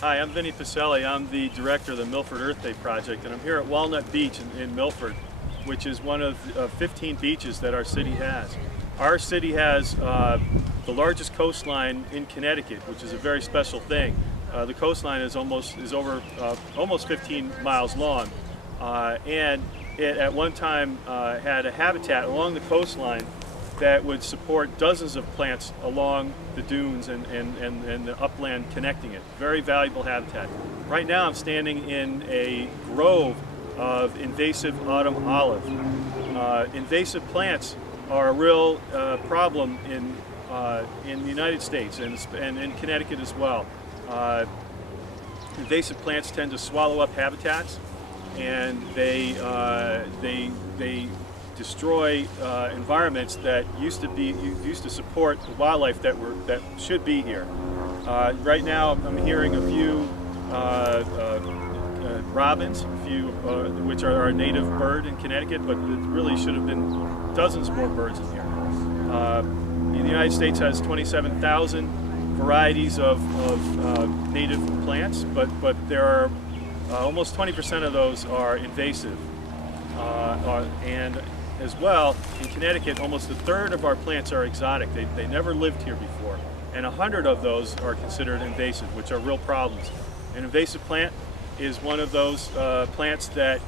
Hi, I'm Vinny Pacelli. I'm the director of the Milford Earth Day project, and I'm here at Walnut Beach in Milford, which is one of 15 beaches that our city has. Our city has the largest coastline in Connecticut, which is a very special thing. The coastline is over almost 15 miles long, and it at one time had a habitat along the coastline that would support dozens of plants along the dunes and the upland connecting it. Very valuable habitat. Right now I'm standing in a grove of invasive autumn olive. Invasive plants are a real problem in the United States and in Connecticut as well. Invasive plants tend to swallow up habitats, and they destroy environments that used to support the wildlife that should be here. Right now, I'm hearing a few robins, which are our native bird in Connecticut, but it really should have been dozens more birds in here. The United States has 27,000 varieties of native plants, but there are almost 20% of those are invasive, and as well, in Connecticut, almost a third of our plants are exotic. They never lived here before, and 100 of those are considered invasive, which are real problems. An invasive plant is one of those plants that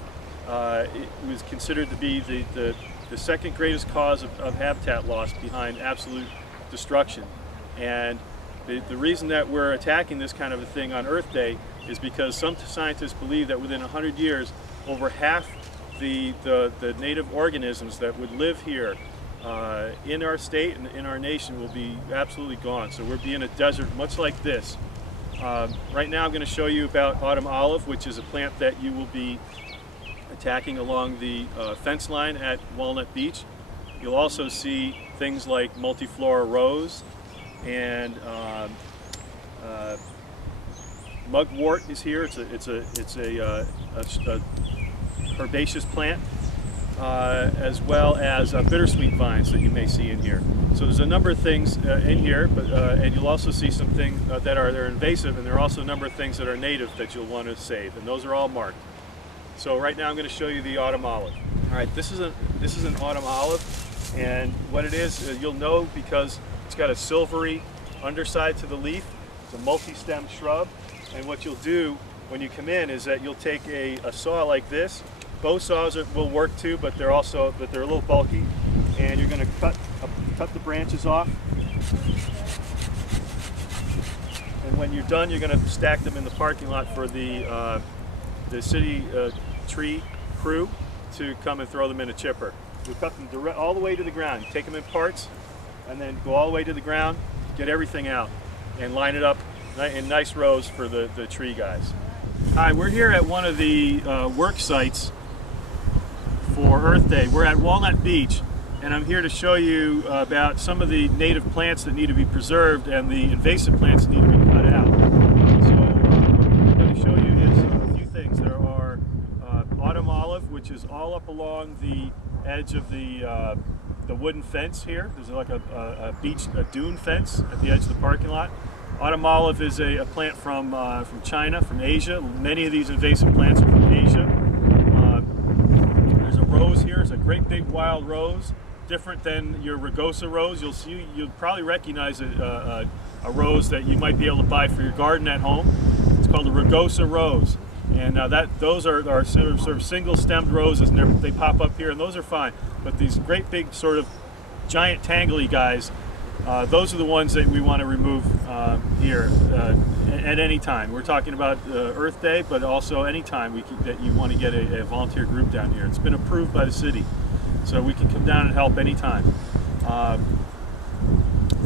it was considered to be the second greatest cause of habitat loss behind absolute destruction. And the reason that we're attacking this kind of a thing on Earth Day is because some scientists believe that within 100 years, over half the native organisms that would live here in our state and in our nation will be absolutely gone. So we'll be in a desert much like this. Right now I'm going to show you about autumn olive, which is a plant that you will be attacking along the fence line at Walnut Beach. You'll also see things like multiflora rose, and mugwort is here. It's a herbaceous plant, as well as bittersweet vines that you may see in here. So there's a number of things in here, and you'll also see some things that are invasive, and there are also a number of things that are native that you'll want to save, and those are all marked. So right now I'm going to show you the autumn olive. All right, this is an autumn olive, and what it is you'll know because it's got a silvery underside to the leaf. It's a multi-stem shrub, and what you'll do when you come in is that you'll take a saw like this. Bow saws will work too, but they're a little bulky, and you're going to cut the branches off. And when you're done, you're going to stack them in the parking lot for the city tree crew to come and throw them in a chipper. You cut them all the way to the ground. You take them in parts, and then go all the way to the ground, get everything out, and line it up in nice rows for the tree guys. Hi, we're here at one of the work sites for Earth Day. We're at Walnut Beach, and I'm here to show you about some of the native plants that need to be preserved and the invasive plants that need to be cut out. So what I'm going to show you is a few things. There are autumn olive, which is all up along the edge of the wooden fence here. There's like a dune fence at the edge of the parking lot. Autumn olive is a plant from China, from Asia. Many of these invasive plants are from Asia. There's a rose here. It's a great big wild rose, different than your rugosa rose. You'll probably recognize a rose that you might be able to buy for your garden at home. It's called a rugosa rose, and those are sort of single-stemmed roses, and they pop up here, and those are fine. But these great big sort of giant tangly guys, those are the ones that we want to remove here at any time. We're talking about Earth Day, but also any time that you want to get a volunteer group down here. It's been approved by the city, so we can come down and help anytime.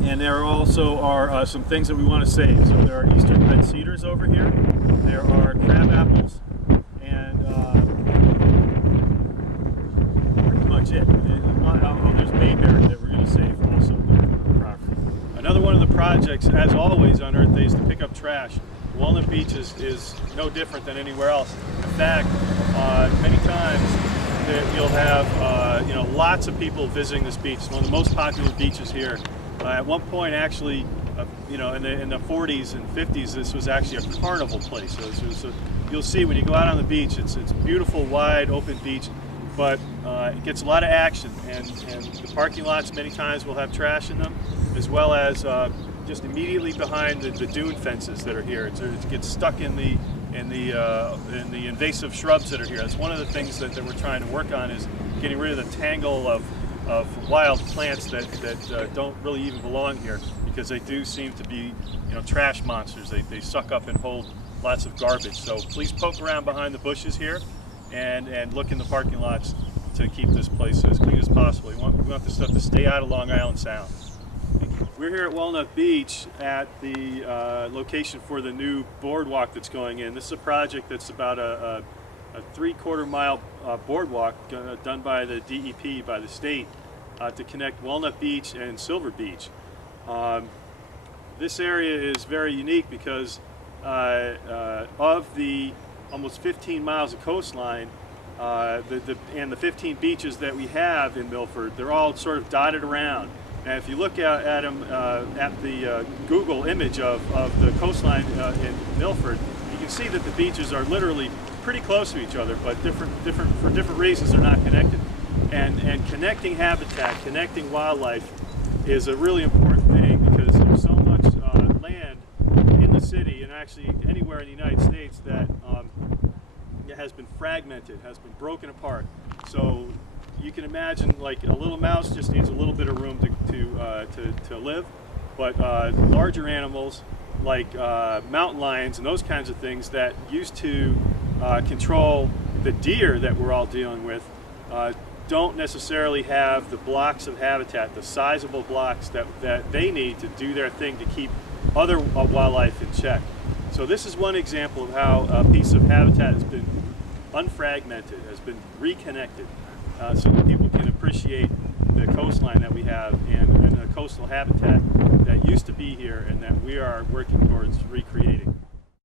And there also are some things that we want to save. So there are eastern red cedars over here. There are crab apples, and pretty much it. There's bayberry that we're going to save also on the property. Another one of the projects, as always on Earth Day, is to pick up trash. Walnut Beach is no different than anywhere else. In fact, many times you'll have lots of people visiting this beach. It's one of the most popular beaches here. At one point, actually, you know, in the 40s and 50s, this was actually a carnival place. So you'll see when you go out on the beach, it's beautiful, wide, open beach, but it gets a lot of action, and the parking lots many times will have trash in them, as well as just immediately behind the dune fences that are here. It gets stuck in the invasive shrubs that are here. That's one of the things that we're trying to work on, is getting rid of the tangle of wild plants that don't really even belong here, because they do seem to be, you know, trash monsters. They suck up and hold lots of garbage. So please poke around behind the bushes here and look in the parking lots to keep this place as clean as possible. We want this stuff to stay out of Long Island Sound. We're here at Walnut Beach at the location for the new boardwalk that's going in. This is a project that's about a 3/4 mile boardwalk done by the DEP, by the state, to connect Walnut Beach and Silver Beach. This area is very unique because of the almost 15 miles of coastline, and the 15 beaches that we have in Milford, they're all sort of dotted around. And if you look at them at the Google image of the coastline in Milford, you can see that the beaches are literally pretty close to each other, but for different reasons they're not connected. And connecting habitat, connecting wildlife is a really important thing, because there's so much land in the city, and actually anywhere in the United States, that has been fragmented, has been broken apart. So you can imagine, like, a little mouse just needs a little bit of room to live, but larger animals like mountain lions and those kinds of things that used to control the deer that we're all dealing with don't necessarily have the blocks of habitat, the sizable blocks that they need to do their thing to keep other wildlife in check. So this is one example of how a piece of habitat has been unfragmented, has been reconnected, so that people can appreciate the coastline that we have and the coastal habitat that used to be here and that we are working towards recreating.